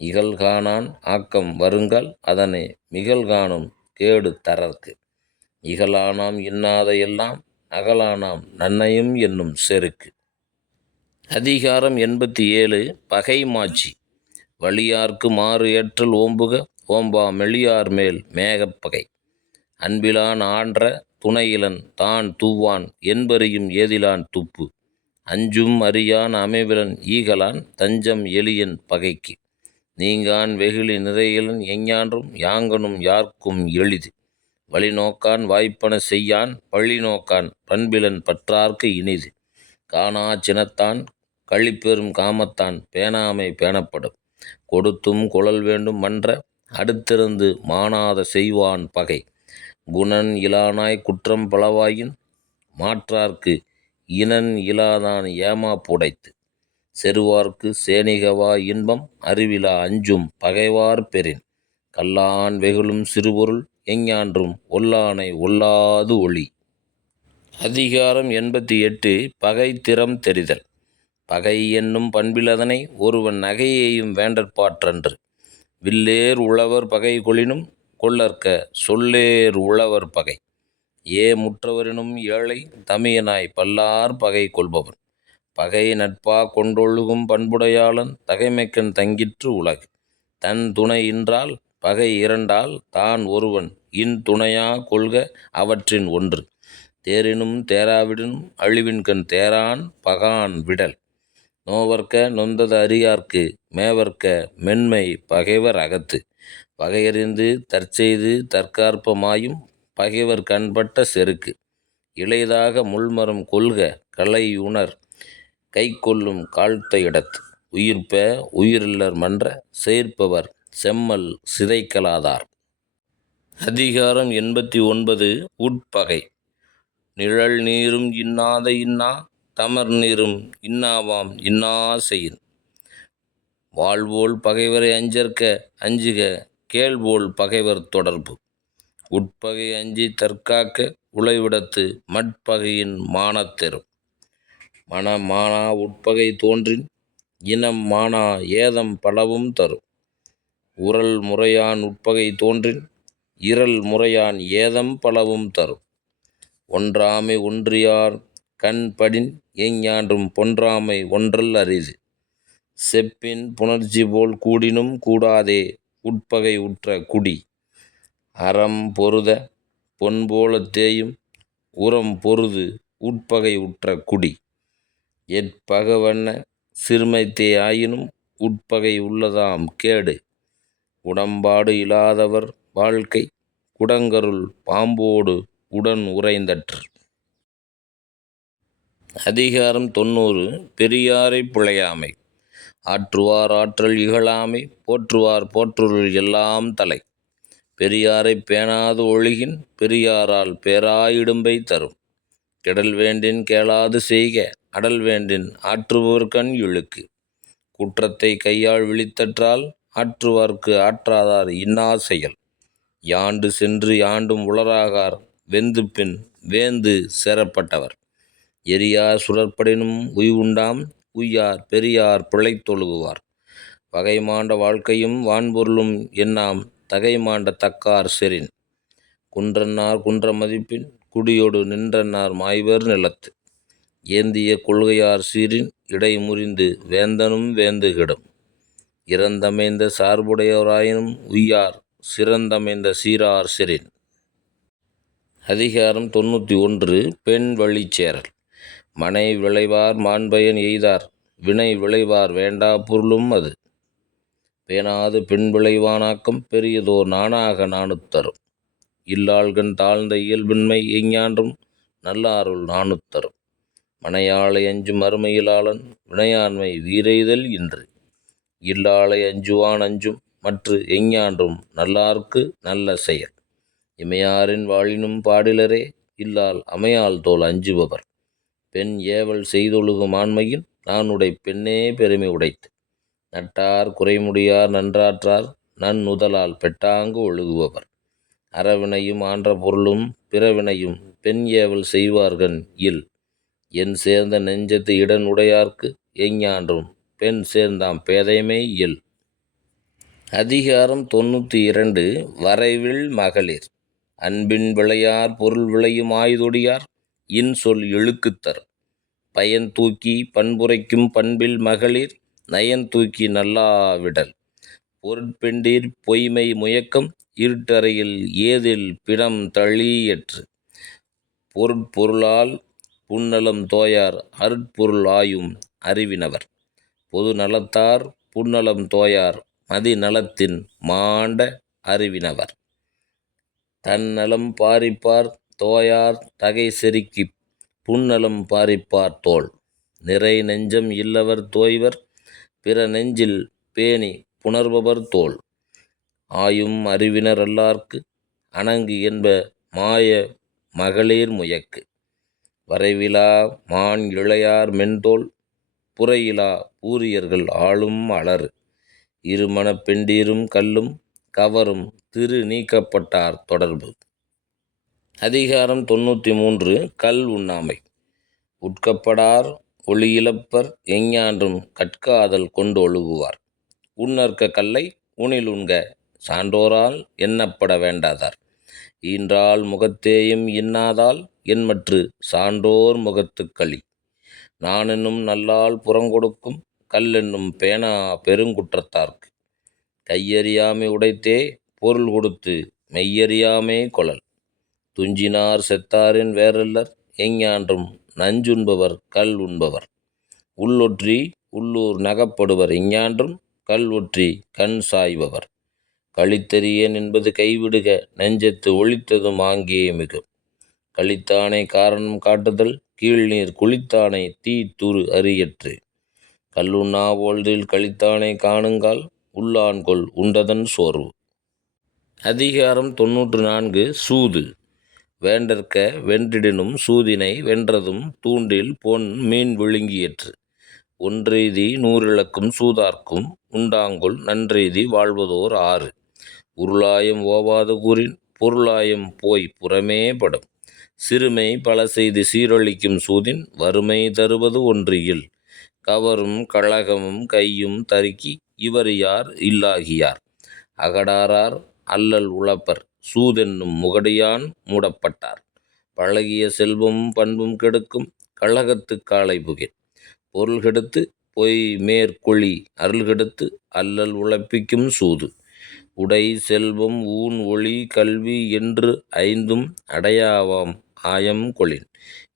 இகழ்காணான் ஆக்கம் வருங்கால் அதனை மிகழ்காணும் கேடு தரற்கு. இகழானாம் இன்னாத எல்லாம் அகலானாம் நன்னயம் என்னும் செருக்கு. அதிகாரம் 87 பகை மாட்சி. வலியார்க்கு மாறு ஏற்றல் ஓம்புக ஓம்பா மெலியார் மேல் மேகப்பகை. அன்பிலான் ஆன்ற துணையிலன் தான் தூவான் என்பறியும் ஏதிலான் துப்பு. அஞ்சும் அறியான் அமைவிலன் ஈகலான் தஞ்சம் எளியன் பகைக்கு. நீங்கான் வெகுளி நிறையிலன் எஞ்ஞான்றும் யாங்கனும் யார்க்கும் எளிது. வழி நோக்கான் வாய்ப்பன செய்யான் பழி நோக்கான் பண்பிலன் பற்றார்க்கு இனிது. காணா சினத்தான் கழிப்பெறும் காமத்தான் பேணாமை பேணப்படும். கொடுத்தும் குழல் வேண்டும் மன்ற அடுத்திருந்து மானாத செய்வான் பகை. குணன் இலானாய் குற்றம் பலவாயின் மாற்றார்க்கு இனன் இலாதான் ஏமாப்புடைத்து. செருவார்க்கு சேனிகவா இன்பம் அறிவிலா அஞ்சும் பகைவார் பெறின். கல்லான் வெகுளும் சிறுபொருள் எஞ்ஞான்றும் ஒல்லானை ஒல்லாது ஒளி. அதிகாரம் 88 பகை திறம் தெரிதல். பகை என்னும் பண்பிலதனை ஒருவன் நகையையும் வேண்டற்பாற்றன்று. வில்லேர் உழவர் பகை கொளினும் கொள்ளற்க சொல்லேர் உழவர் பகை. முற்றவரினும் ஏழை தமியனாய் பல்லார் பகை கொள்பவன். பகை நட்பா கொண்டொழுகும் பண்புடையாளன் தகைமைக்கண் தங்கிற்று உலகு. தன் துணை இன்றால் பகை இரண்டால் தான் ஒருவன் இன் துணையா கொள்க அவற்றின் ஒன்று. தேரினும் தேராவிடினும் அழிவின்கண் தேரான் பகான் விடல். நோவற்க நொந்தது அறியார்க்கு மேவற்க மென்மை பகைவர் அகத்து. பகையறிந்து தற்செய்து தற்காற்பமாயும் பகைவர் கண்பட்ட செருக்கு. இளைதாக முள்மரம் கொள்க கலை உணர் கைக்கொள்ளும் காழ்த்த இடத்து. உயிர்ப்ப உயிரில்லர் மன்ற சேர்ப்பவர் செம்மல் சிதைக்கலாதார். அதிகாரம் 89 உட்பகை. நிழல் நீரும் இன்னாத இன்னா தமர் நீரும் இன்னாவாம் இன்னா செயின். வாழ்வோல் பகைவரை அஞ்சற்க அஞ்சுக கேள்வோல் பகைவர் தொடர்பு. உட்பகை அஞ்சி தற்காக்க உழைவிடத்து மட்பகையின் மானத்தெரும். மானா உட்பகை தோன்றின் இனம் மானா ஏதம் பலவும் தரும். உரல் முறையான் உட்பகை தோன்றின் இரல் முறையான் ஏதம் பலவும் தரும். ஒன்றாமை ஒன்றியார் கண்படின் எஞ்ஞான்றும் பொன்றாமை ஒன்றல் அரிது. செப்பின் புணர்ச்சி போல் கூடினும் கூடாதே உட்பகை உற்ற குடி. அறம் பொருத பொன்போல தேயும் உரம் பொருது உட்பகை உற்ற குடி. எற்பகவன்ன சிறுமைத்தே ஆயினும் உட்பகை உள்ளதாம் கேடு. உடம்பாடு இலாதவர் வாழ்க்கை குடங்கருள் பாம்போடு உடன் உறைந்தற்று. அதிகாரம் 90 பெரியாரை பிழையாமை. ஆற்றுவார் ஆற்றல் இகழாமை போற்றுவார் போற்றுருள் எல்லாம் தலை. பெரியாரை பேணாது ஒழுகின் பெரியாரால் பேராயிடும்பை தரும். கெடல் வேண்டின் கேளாது செய்க அடல் வேண்டின் ஆற்றுபவர்கண் இழுக்கு. குற்றத்தை கையால் விழித்தற்றால் ஆற்றுவார்க்கு ஆற்றாதார் இன்னா செயல். யாண்டு சென்று யாண்டும் உளராகார் வெந்துபின் வேந்து சேரப்பட்டவர். எரியார் சுடற்படினும் உய்வுண்டாம் உய்யார் பெரியார் பிழைத்தொழுகுவார். பகை மாண்ட வாழ்க்கையும் வான்பொருளும் என்னாம் தகை மாண்ட தக்கார் செறின். குன்றன்னார் குன்ற மதிப்பின் குடியொடு நின்றன்னார் மாய்வர் நிலத்து. ஏந்திய கொள்கையார் சீரின் இடை முறிந்து வேந்தனும் வேந்து கெடும். இறந்தமைந்த சார்புடையவராயினும் உய்யார் சிறந்தமைந்த சீரார் செறின். அதிகாரம் 91 பெண் வழி சேரல். மனை விளைவார் மாண்பயன் எய்தார் வினை விளைவார் வேண்டா பொருளும் அது. பேணாது பெண் விளைவானாக்கம் பெரியதோர் நாணாக நாணுத்தரும். இல்லாள்கண் தாழ்ந்த இயல்பின்மை எஞ்ஞான்றும் நல்லாருள் நாணுத்தரும். மனையாளை அஞ்சும் அருமையிலாளன் வினையாண்மை வீரெய்தல் இன்று. இல்லாளை அஞ்சுவான் அஞ்சும் மற்று எஞ்ஞான்றும் நல்லார்க்கு நல்ல செயல். இமையாரின் வாழினும் பாடிலரே இல்லால் அமையால் தோல் அஞ்சுபவர். பெண் ஏவல் செய்தொழுகும் ஆண்மையின் நானுடை பெண்ணே பெருமை உடைத்து. நட்டார் குறைமுடியார் நன்றாற்றார் நன்னுதலால் பெட்டாங்கு ஒழுகுபவர். அறவினையும் ஆன்ற பொருளும் பிறவினையும் பெண் ஏவல் செய்வார்கண் இல். என் சேர்ந்த நெஞ்சத்து இடன் உடையார்க்கு எஞ்ஞான்றும் பெண் சேர்ந்தாம் பேதைமை இயல். அதிகாரம் 92 வரைவில் மகளிர். அன்பின் விளையார் பொருள் விளையும் ஆய்தொடியார் இன்சொல் இழுக்குத்தர். பயன் தூக்கி பண்புரைக்கும் பண்பில் மகளிர் நயன் தூக்கி நல்லாவிடல். பொருட்பெண்டீர் பொய்மை முயக்கம் இருட்டறையில் ஏதில் பிணம் தழியற்று. பொருட்பொருளால் புன்னலம் தோயார் அருட்பொருள் ஆயும் அறிவினவர். பொது நலத்தார் புன்னலம் தோயார் மதிநலத்தின் மாண்ட அறிவினவர். தன்னலம் பாரிப்பார் தோயார் தகை செருக்கிப் புன்னலம் பாரிப்பார் தோள். நிறை நெஞ்சம் இல்லவர் தோய்வர் பிற நெஞ்சில் பேணி புணர்பவர் தோள். ஆயும் அறிவினர் அல்லார்க்கு அணங்கு என்ப மாய மகளிர் முயக்கு. வரைவிலா மான் இளையார் மென்தோள் புரையிலா பூரியர்கள் ஆளும் அலறு. இருமணப் பெண்டீரும் கல்லும் கவரும் திரு நீக்கப்பட்டார் தொடர்பு. அதிகாரம் 93 கல் உண்ணாமை. உட்கப்படார் ஒளியிழப்பர் எஞ்ஞான்றும் கற்காதல் கொண்டு ஒழுகுவார். உண்ணற்க கல்லை உணில் உண்க சான்றோரால் எண்ணப்பட வேண்டாதார். ஈன்றால் முகத்தேயும் இன்னாதால் என்மற்று சான்றோர் முகத்துக் களி. நானென்னும் நல்லால் புறங்கொடுக்கும் கல்லென்னும் பேணா பெருங்குற்றத்தார்க்கு. கையறியாமை உடைத்தே பொருள் கொடுத்து மெய்யறியாமே கொளல். துஞ்சினார் செத்தாரின் வேறல்லர் எஞ்ஞான்றும் நஞ்சுண்பவர் கல் உண்பவர். உள்ளொற்றி உள்ளூர் நகப்படுவர் எஞ்ஞான்றும் கல் ஒற்றி கண் சாய்பவர். களித்தறியேன் என்பது கைவிடுக நெஞ்சத்து ஒளித்ததும் ஆங்கே மிகும். களித்தானை காரணம் காட்டுதல் கீழ்நீர் குளித்தானை தீ துரு அறியற்று. கல்லுண்ணா போழ்தில் களித்தானை காணுங்கால் உள்ளான்கொல் உண்டதன் சோர்வு. அதிகாரம் 94 சூது. வேண்டற்க வென்றிடினும் சூதினை வென்றதும் தூண்டில் பொன் மீன் விழுங்கியற்று. ஒன்றெய்தி நூறிழக்கும் சூதார்க்கும் உண்டாங்கொல் நன்றெய்தி வாழ்வதோர் ஆறு. உருளாயம் ஓவாது கூறின் பொருளாயம் போய் புறமே படும். சிறுமை பல செய்து சீரழிக்கும் சூதின் வறுமை தருவது ஒன்று இல். கவரும் கழகமும் கையும் தருக்கி இவர் யார் இல்லாகியார். அகடாரார் அல்லல் உழப்பர் சூதென்னும் முகடியான் மூடப்பட்டார். பழகிய செல்வமும் பண்பும் கெடுக்கும் கழகத்துக் காலை புகின். பொருள் கெடுத்து பொய் மேற்கொளி அருள் கெடுத்து அல்லல் உழப்பிக்கும் சூது. உடை செல்வம் ஊன் ஒளி கல்வி என்று ஐந்தும் அடையாவாம் ஆயம் கொளின்.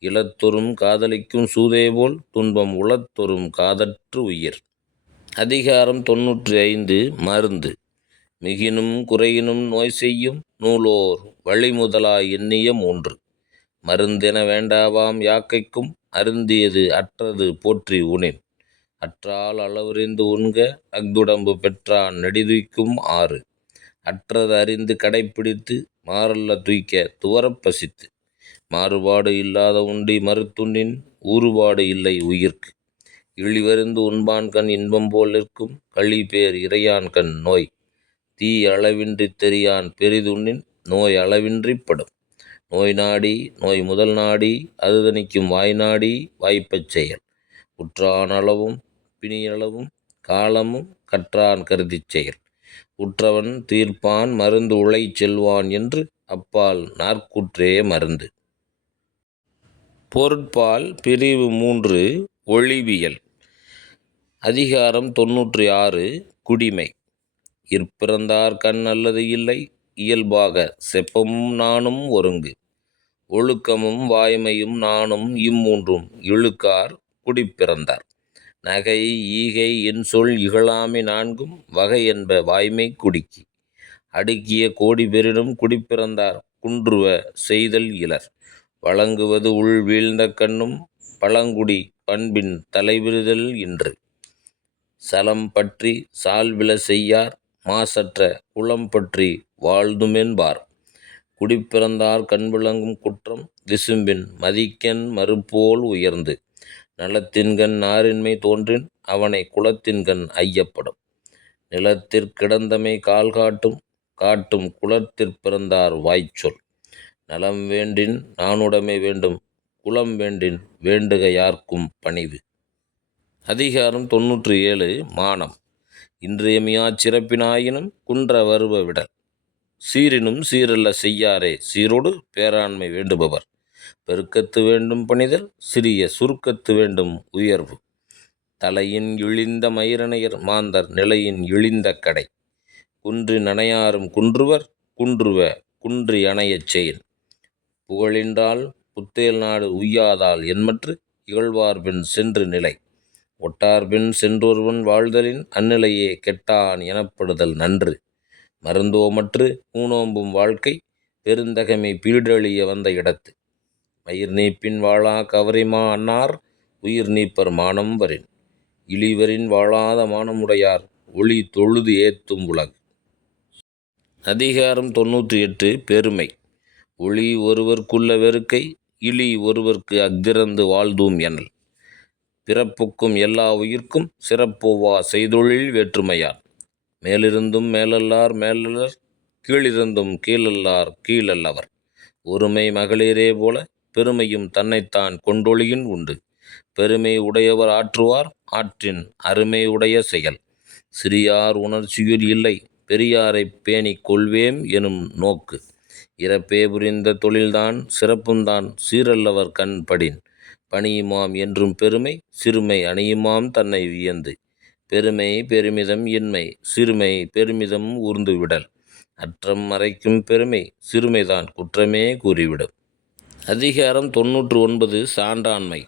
இளத்தொறும் காதலிக்கும் சூதேபோல் துன்பம் உளத்தொறும் காதற்று உயிர். அதிகாரம் 95 மருந்து. மிகினும் குறையினும் நோய் செய்யும் நூலோர் வழிமுதலா எண்ணிய மூன்று. மருந்தென வேண்டாவாம் யாக்கைக்கும் அருந்தியது அற்றது போற்றி உணின். அற்றால் அளவறிந்து உண்க அஃதுடம்பு பெற்றான் நெடிதுய்க்கும் ஆறு. அற்றது அறிந்து கடைப்பிடித்து மாறல்ல துய்க்க துவரப் பசித்து. மாறுபாடு இல்லாத உண்டி மறுத்துண்ணின் ஊறுபாடு இல்லை உயிர்க்கு. இழிவறிந்து உண்பான்கண் இன்பம் போல் நிற்கும் களிபேர் இறையான்கண் நோய். தீ அளவின்றித் தெரியான் பெரிதுண்ணின் நோய் அளவின்றிப் படும். நோய் நாடி நோய் முதல் நாடி அது தணிக்கும் வாய் நாடி வாய்ப்பச் செயல். உற்றான் அளவும் பிணியளவும் காலமும் கற்றான் கருதிச் செயல். உற்றவன் தீர்ப்பான் மருந்து உழைச் செல்வான் என்று அப்பால் நாற்கூற்றே மருந்து. பொருட்பால் பிரிவு 3 ஒழிவியல். அதிகாரம் 96 குடிமை. இற்பிறந்தார் கண் அல்லது இல்லை இயல்பாக செப்பமும் நாணும் ஒருங்கு. ஒழுக்கமும் வாய்மையும் நாணும் இம்மூன்றும் இழுக்கார் குடிப்பிறந்தார். நகை ஈகை இன்சொல் இகழாமை நான்கும் வகை என்ப வாய்மை குடிக்கு. அடுக்கிய கோடி பெறினும் குடிப்பிறந்தார் குன்றுவ செய்தல் இலர். வழங்குவது உள் வீழ்ந்த கண்ணும் பழங்குடி பண்பின் தலைவிரிதல் இன்று. சலம் பற்றி சால்வில செய்யார் மாசற்ற குளம் பற்றி வாழ்துமென்பார். குடிப்பிறந்தார் கண் விளங்கும் குற்றம் விசும்பின் மதிக்கண் மறுபோல் உயர்ந்து. நலத்தின்கண் நாரின்மை தோன்றின் அவனை குலத்தின்கண் ஐயப்படும். நிலத்திற் கிடந்தமை கால் காட்டும் காட்டும் குலத்திற் பிறந்தார் வாய்ச்சொல். நலம் வேண்டின் நாணுடைமை வேண்டும் குலம் வேண்டின் வேண்டுக யார்க்கும் பணிவு. அதிகாரம் 97 மானம். இன்றியமையாச் சிறப்பினாயினும் குன்ற வருவ விடல். சீரினும் சீரல்ல செய்யாரே சீரோடு பேராண்மை வேண்டுபவர். பெருக்கத்து வேண்டும் பணிதல் சிறிய சுருக்கத்து வேண்டும் உயர்வு. தலையின் இழிந்த மயிரணையர் மாந்தர் நிலையின் இழிந்த கடை. குன்றி நனையாரும் குன்றுவர் குன்றுவ குன்றி அணையச் செயின். புகழின்றால் புத்தேல் நாடு உய்யாதால் என்மற்று இகழ்வார்பின் சென்று நிலை. ஒட்டார்பின் சென்றொருவன் வாழ்தலின் அந்நிலையே கெட்டான் எனப்படுதல் நன்று. மருந்தோமற்று ஊனோம்பும் வாழ்க்கை பெருந்தகைமை பீடழிய வந்த இடத்து. மயிர் நீப்பின் வாழா கவரிமா அன்னார் உயிர் நீப்பர் மானம் வரின். இழிவரின் வாழாத மானமுடையார் ஒளி தொழுது ஏத்தும் உலகு. அதிகாரம் 98 பெருமை. ஒளி ஒருவர்க்குள்ள வெறுக்கை இழி ஒருவர்க்கு அஃதிறந்து வாழ்தூம் எனல். பிறப்புக்கும் எல்லா உயிர்க்கும் சிறப்போவா செய்தொழில் வேற்றுமையால். மேலிருந்தும் மேலல்லார் மேலல்லர் கீழிருந்தும் கீழல்லார் கீழல்லவர். ஒருமை மகளிரே போல பெருமையும் தன்னைத்தான் கொண்டொழியின் உண்டு. பெருமை உடையவர் ஆற்றுவார் ஆற்றின் அருமை உடைய செயல். சிறியார் உணர்ச்சியுள் இல்லை பெரியாரைப் பேணிக் கொள்வேம் எனும் நோக்கு. இறப்பே புரிந்த தொழில்தான் சிறப்புந்தான் சீரல்லவர் கண் படின். பணியுமாம் என்றும் பெருமை சிறுமை அணியுமாம் தன்னை வியந்து. பெருமை பெருமிதம் இன்மை சிறுமை பெருமிதம் ஊர்ந்து விடல். அற்றம் மறைக்கும் பெருமை சிறுமைதான் குற்றமே கூறிவிடும். அதிகாரம் 99 சான்றாண்மை.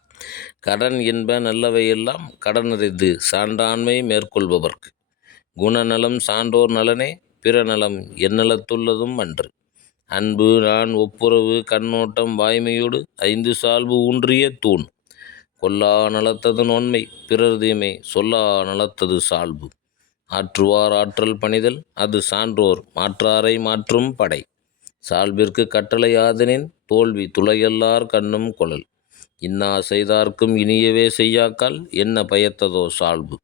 கடன் என்ப நல்லவையெல்லாம் கடனறிந்து சான்றாண்மை மேற்கொள்பவர்க்கு. குணநலம் சான்றோர் நலனே பிற நலம் எந்நலத்துள்ளதும் அன்று. அன்பு நான் ஒப்புரவு கண்ணோட்டம் வாய்மையோடு 5 சால்பு ஊன்றிய தூண். கொல்லா நலத்தது நோன்மை பிறர் தீமை சொல்லா நலத்தது சால்பு. ஆற்றுவார் ஆற்றல் பணிதல் அது சான்றோர் மாற்றாரை மாற்றும் படை. சால்பிற்கு கட்டளை ஆதனின் தோல்வி துளையல்லார் கண்ணும் கொளல். இன்னா செய்தார்க்கும் இனியவே செய்யாக்கால் என்ன பயத்ததோ சால்பு.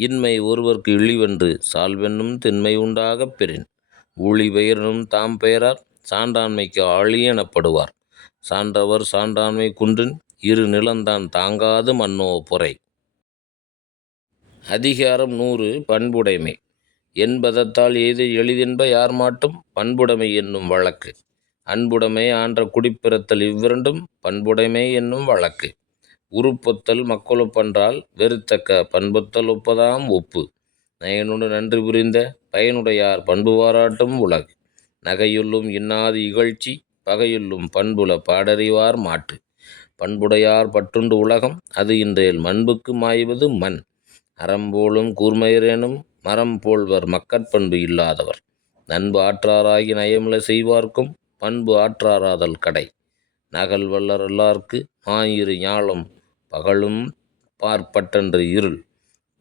இன்மை ஒருவர்க்கு இழிவென்று சால்வென்னும் திண்மை உண்டாகப் பெறின். ஊழி பெயரினும் தாம் பெயரார் சான்றாண்மைக்கு ஆழி எனப்படுவார். சான்றவர் சான்றாண்மை குன்றின் இரு நிலந்தான் தாங்காது மன்னோ பொறை. அதிகாரம் 100 பண்புடைமை. என்பதத்தால் எய்த எளிதென்ப யார் மாட்டும் பண்புடைமை என்னும் வழக்கு. அன்புடைமை ஆன்ற குடிப்பிறத்தல் இவ்விரண்டும் பண்புடைமை என்னும் வழக்கு. உருப்பொத்தல் மக்களொப்பன்றால் வெறுத்தக்க பண்பொத்தல் ஒப்பதாம் ஒப்பு. நயனொடு நன்றி புரிந்த பயனுடையார் பண்பு பாராட்டும் உலகு. நகையுள்ளும் இன்னாது இகழ்ச்சி பகையுள்ளும் பண்புல பாடறிவார் மாட்டு. பண்புடையார் பற்றுண்டு உலகம் அது இன்றேல் மண்புக்கு மாய்வது மண். அறம்போலும் கூர்மையரேனும் மரம் போல்வர் மக்கட்பண்பு இல்லாதவர். நண்பு ஆற்றாராகி நயமில செய்வார்க்கும் பண்பு ஆற்றாராதல் கடை. நகல் வல்லரல்லார்க்கு மாயிரு ஞாலம் பகலும் பார்ப்பட்டன்று இருள்.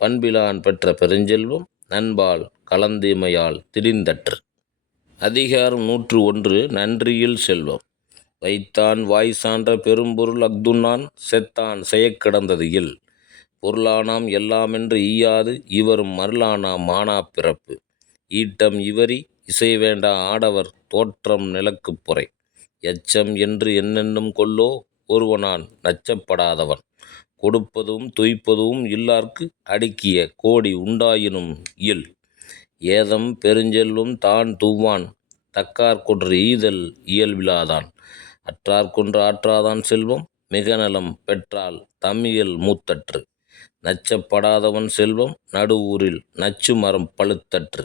பண்பிலான் பெற்ற பெருஞ்செல்வம் நண்பால் கலந்தீமையால் திரிந்தற்று. அதிகாரம் 101 நன்றியில் செல்வம். வைத்தான் வாய் சான்ற பெரும்பொருள் அஃதுண்ணான் செத்தான் செயக்கிடந்தது இல். பொருளானாம் எல்லாமென்று ஈயாது இவரும் மருளானாம் மானாப் பிறப்பு. ஈட்டம் இவரி இசைவேண்டா ஆடவர் தோற்றம் நிலக்குப் பொறை. எச்சம் என்று என்னென்னும் கொல்லோ ஒருவனான் நச்சப்படாதவன். கொடுப்பதும் துய்ப்பதும் இல்லார்க்கு அடுக்கிய கோடி உண்டாயினும் இல். ஏதம் பெருஞ்செல்வம் தான் தூவான் தக்கார்கொன்று ஈதல் இயல்பிலாதான். அற்றார்கொன்று ஆற்றாதான் செல்வம் மிகநலம் பெற்றால் தம்மியல் மூத்தற்று. நச்சப்படாதவன் செல்வம் நடுவூரில் நச்சு மரம் பழுத்தற்று.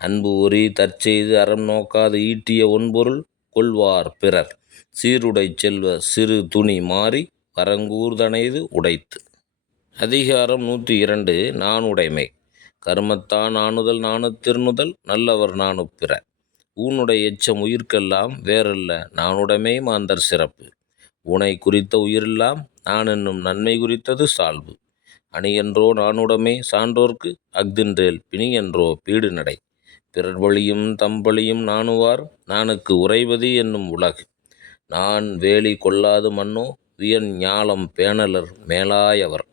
அன்பு ஒரி தற்செய்து அறம் நோக்காது ஈட்டிய ஒன்பொருள் கொள்வார் பிறர். சீருடை செல்வ சிறு துணி மாறி வரங்கூர்தனைது உடைத்து. அதிகாரம் 102 நாணுடைமை. கருமத்தான் நாணுதல் நாணுத்திறனுதல் நல்லவர் நாணுப்பிற. ஊனுடை எச்சம் உயிர்க்கெல்லாம் வேறல்ல நாணுடைமை மாந்தர் சிறப்பு. ஊனை குறித்த உயிரெல்லாம் நான் என்னும் நன்மை குறித்தது சால்பு. அணியன்றோ நாணுடைமை சான்றோர்க்கு அஃதின்றேல் பிணியன்றோ பீடு நடை. பிறர் பழியும் தம் பழியும் நாணுவார் நாணுக்கு உறைவது என்னும் உலகு. நான் வேலி கொள்ளாது மன்னோ வியன் ஞாலம் பேணலர் மேலாயவர்.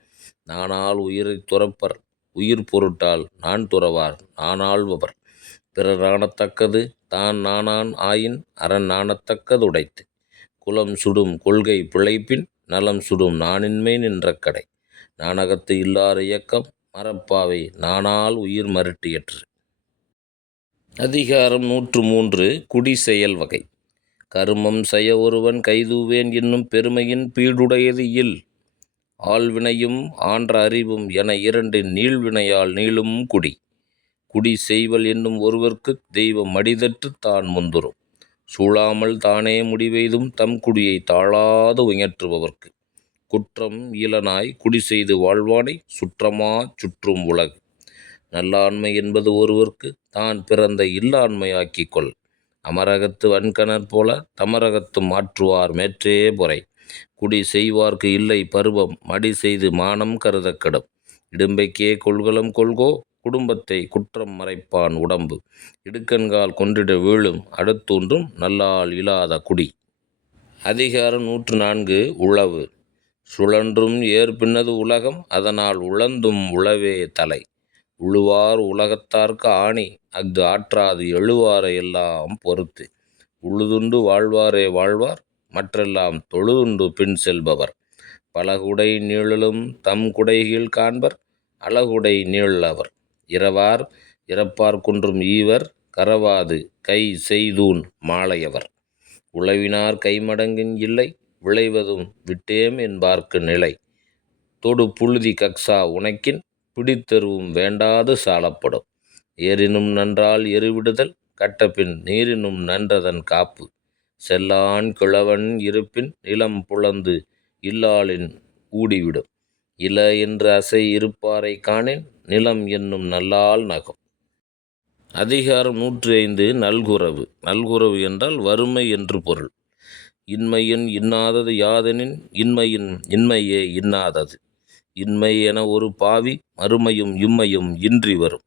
நானால் உயிரைத் துறப்பர் உயிர் பொருட்டால் நான் துறவார் நானாள்பவர். பிறர் நாணத்தக்கது தான் நாணான் ஆயின் அரண் நாணத்தக்கது உடைத்து. குலம் சுடும் கொள்கை பிழைப்பின் நலம் சுடும் நானின்மை நின்ற கடை. நாணகத்து இல்லார் இயக்கம் மரப்பாவை நாணால் உயிர் மருட்டியற்று. அதிகாரம் 103 குடி செயல் வகை. கருமம் செய்ய ஒருவன் கைதூவேன் என்னும் பெருமையின் பீடுடையது இல். ஆள்வினையும் ஆன்ற அறிவும் என இரண்டின் நீள்வினையால் நீளும் குடி. குடி செய்வல் என்னும் ஒருவர்க்குத் தெய்வம் மடிதற்று தான் முந்துரும். சூழாமல் தானே முடிவெய்தும் தம் குடியை தாழாது உயற்றுபவர்க்கு. குற்றம் ஈலனாய் குடி செய்து வாழ்வானைச் சுற்றமாச் சுற்றும் உலகு. நல்லாண்மை என்பது ஒருவர்க்கு தான் பிறந்த இல்லாண்மை ஆக்கிக் கொள். அமரகத்து வன்கணற் போல தமரகத்து மாற்றுவார் மேற்றே பொறை. குடி செய்வார்க்கு இல்லை பருவம் மடி செய்து மானம் கருதக் கெடும். இடும்பைக்கே கொள்கலம் கொள்கோ குடும்பத்தை குற்றம் மறைப்பான் உடம்பு. இடுக்கண்கால் கொன்றிட வீழும் அடுத்தூன்றும் நல்லால் இலாத குடி. அதிகாரம் 104 உழவு. சுழன்றும் ஏற்பின்னது உலகம் அதனால் உழந்தும் உழவே தலை. உழுவார் உலகத்தார்க்கு ஆணி அஃது ஆற்றாது எழுவாரை எல்லாம் பொறுத்து. உழுதுண்டு வாழ்வாரே வாழ்வார் மற்றெல்லாம் தொழுதுண்டு பின் செல்பவர். பலகுடை நீழலும் தம் குடைகீழ் காண்பர் அழகுடை நீழலவர். இரவார் இறப்பார் குன்றும் ஈவர் கரவாது கை செய்தூன் மாலையவர். உழவினார் கைமடங்கின் இல்லை விளைவதும் விட்டேம் என்பார்க்கு நிலை. தொடு புழுதி கக்சா உனக்கின் பிடித்தெருவும் வேண்டாது சாலப்படும். ஏரினும் நன்றால் எருவிடுதல் கட்டபின் நீரினும் நன்றதன் காப்பு. செல்லான் கிழவன் இருப்பின் நிலம் புலந்து இல்லாளின் ஊடிவிடும். இல என்று அசை இருப்பாரை காணின் நிலம் என்னும் நல்லால் நகும். அதிகாரம் 105 நல்குரவு. நல்குரவு என்றால் வறுமை என்று பொருள். இன்மையின் இன்னாதது யாதெனின் இன்மையின் இன்மையே இன்னாதது. இன்மை என ஒரு பாவி மறுமையும் இம்மையும் இன்றி வரும்.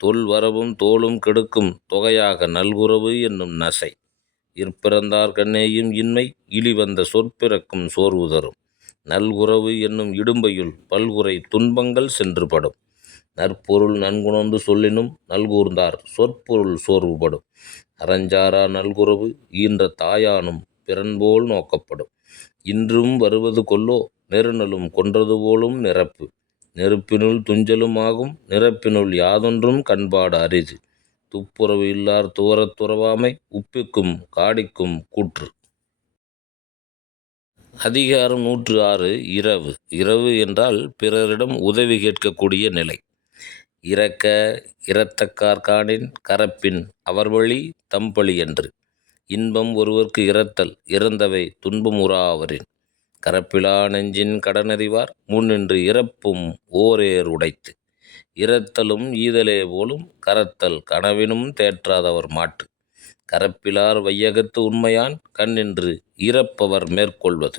தொல் வரவும் தோளும் கெடுக்கும் தொகையாக நல்குரவு என்னும் நசை. இற்பிறந்தார் கண்ணேயும் இன்மை இழிவந்த சொற்பிறக்கும் சோர்வு தரும். நல்குரவு என்னும் இடும்பையுள் பல்குறை துன்பங்கள் சென்று படும். நற்பொருள் நன்குணர்ந்து சொல்லினும் நல்கூர்ந்தார் சொற்பொருள் சோர்வுபடும். அறஞ்சாரா நல்குரவு ஈன்ற தாயானும் பிறன்போல் நோக்கப்படும். இன்றும் வருவது கொல்லோ நெருநலும் கொன்றது போலும் நிரப்பு. நெருப்பினுள் துஞ்சலும் ஆகும் நிரப்பினுள் யாதொன்றும் கண்பாடு அரிது. துப்புரவு இல்லார் துவரத் துறவாமை உப்பிக்கும் காடிக்கும் கூற்று. அதிகாரம் 106 இரவு. இரவு என்றால் பிறரிடம் உதவி கேட்கக்கூடிய நிலை. இரக்க இரத்தக்கார் காணின் கரப்பின் அவர் வழி தம்பழி என்று. இன்பம் ஒருவர்க்கு இரத்தல் இறந்தவை துன்பம் உறாவரின். கரப்பிலா நெஞ்சின் கடனறிவார் முன்னின்று இறப்பும் ஓரேர் உடைத்து. இரத்தலும் ஈதலே போலும் கரத்தல் கனவினும் தேற்றாதவர் மாட்டு. கரப்பிலார் வையகத்து உண்மையான் கண்ணின்று இறப்பவர் மேற்கொள்வது.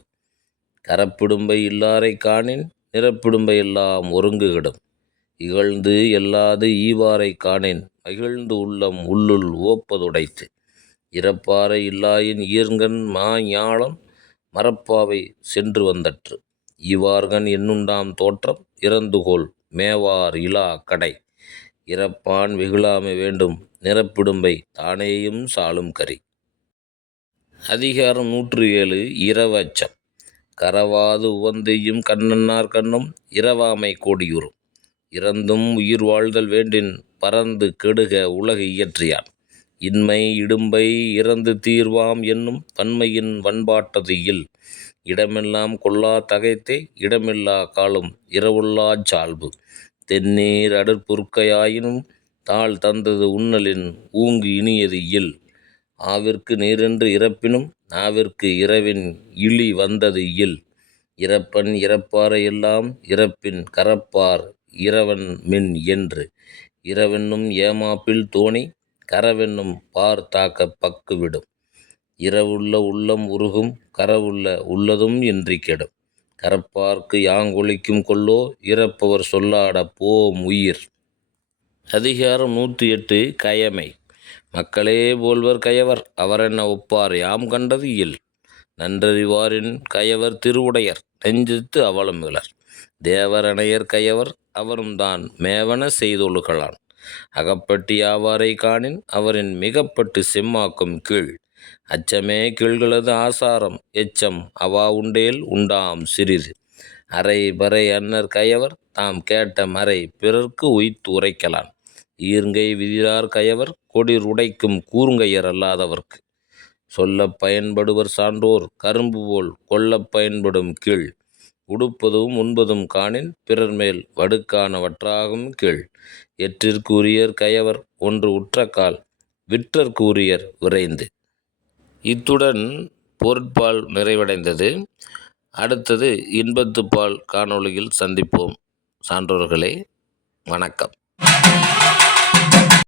கரப்பிடும்பை இல்லாரை காணின் நிறப்பிடும்பை எல்லாம் ஒருங்குகிடும். இகழ்ந்து எல்லாது ஈவாரை காணின் மகிழ்ந்து உள்ளம் உள்ளுள் ஓப்பதுடைத்து. இறப்பாரை இல்லாயின் ஈர்ங்கண் மா ஞாலம் மரப்பாவை சென்று வந்தற்று. ஈவார்கண் என்னுண்டாம் தோற்றம் இறந்துகோள் மேவார் இலா கடை. இறப்பான் வெகுளாமை வேண்டும் நிறப்பிடும்பை தானேயும் சாலும் கரி. அதிகாரம் 107 இரவு அச்சம். கரவாது உவந்தெய்யும் கண்ணன்னார் கண்ணும் இரவாமை கோடியுறும். இறந்தும் உயிர் வாழ்தல் வேண்டின் பறந்து கெடுக உலகு இயற்றியான். இன்மை இடும்பை இறந்து தீர்வாம் என்னும் வன்மையின் வன்பாட்டது இல். இடமெல்லாம் கொல்லா தகைத்தே இடமில்லா காலும் இரவுள்ளாச் சால்பு. தென்னீர் அடுப்புறுக்கையாயினும் தாள் தந்தது உண்ணலின் ஊங்கு இனியது இல். ஆவிற்கு நீரென்று இறப்பினும் நாவிற்கு இரவின் இழி வந்தது இல். இறப்பன் இறப்பாரை எல்லாம் இறப்பின் கரப்பார் இரவன் மின் என்று. இரவென்னும் ஏமாப்பில் தோணி கரவென்னும் பார் தாக்க பக்கு விடும். இரவுள்ள உள்ளம் உருகும் கரவுள்ள உள்ளதும் இன்றி கெடும். கரப்பார்க்கு யாங்கொழிக்கும் கொல்லோ இறப்பவர் சொல்லாட போம் உயிர். அதிகாரம் 108 கயமை. மக்களே போல்வர் கயவர் அவரென்ன ஒப்பார் யாம் கண்டது இல். நன்றறிவாரின் கயவர் திருவுடையர் நெஞ்சத்து அவலமிலர். தேவரணையர் கயவர் அவரும் தான் மேவன செய்தொழுகலான். அகப்பட்டு யாவாரை காணின் அவரின் மிகப்பட்டு செம்மாக்கும் கீழ். அச்சமே கீழ்களது ஆசாரம் எச்சம் அவா உண்டேல் உண்டாம் சிறிது. அரை பறை அன்னர் கயவர் தாம் கேட்ட மறை பிறர்க்கு உய்த்து உரைக்கலான். ஈர்ங்கை விதிரார் கயவர் கொடிர் உடைக்கும் கூர்ங்கையர் அல்லாதவர்க்கு. சொல்லப் பயன்படுவர் சான்றோர் கரும்பு போல் கொள்ளப் பயன்படும் கீழ். உடுப்பதும் உண்பதும் காணின் பிறர்மேல் வடுக்கான வற்றாகும் கீழ். எற்றிற்கு உரியர் கயவர் ஒன்று உற்றக்கால் விற்றற்கு உரியர் விரைந்து. இத்துடன் பொருட்பால் நிறைவடைந்தது. அடுத்தது இன்பத்துப்பால் காணொளியில் சந்திப்போம். சான்றோர்களே, வணக்கம்.